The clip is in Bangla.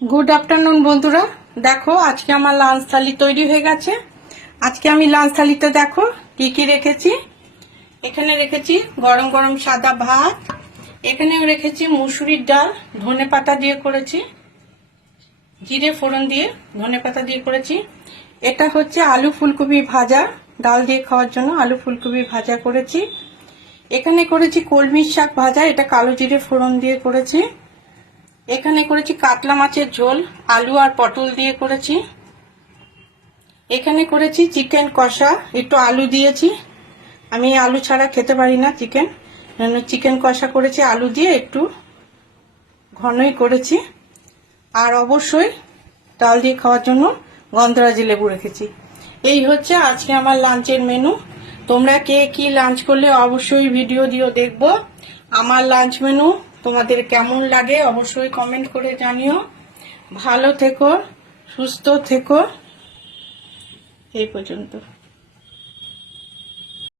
গুড আফটারনুন বন্ধুরা। দেখো আজকে আমার লাঞ্চ থালি তৈরি হয়ে গেছে। আজকে আমি লাঞ্চ থালিতে দেখো কি কি রেখেছি। এখানে রেখেছি গরম গরম সাদা ভাত, এখানেও রেখেছি মুসুরির ডাল, ধনেপাতা দিয়ে করেছি, জিরে ফোড়ন দিয়ে ধনেপাতা দিয়ে করেছি। এটা হচ্ছে আলু ফুলকপি ভাজা, ডাল দিয়ে খাওয়ার জন্য আলু ফুলকপি ভাজা করেছি। এখানে করেছি কলমির শাক ভাজা, এটা কালো জিরে ফোড়ন দিয়ে করেছি। এখানে করেছি কাতলা মাছের ঝোল, আলু আর পটল দিয়ে করেছি। এখানে করেছি চিকেন কষা, একটু আলু দিয়েছি, আমি আলু ছাড়া খেতে পারি না চিকেন, চিকেন কষা করেছি আলু দিয়ে, একটু ঘনই করেছি। আর অবশ্যই ডাল দিয়ে খাওয়ার জন্য গন্ধরাজি লেবু রেখেছি। এই হচ্ছে আজকে আমার লাঞ্চের মেনু। তোমরা কে কি লাঞ্চ করলে অবশ্যই ভিডিও দিও দেখবো। আমার লাঞ্চ মেনু তোমাদের কেমন লাগে অবশ্যই কমেন্ট করে জানিও। ভালো থেকো, সুস্থ থেকো। এই পর্যন্ত।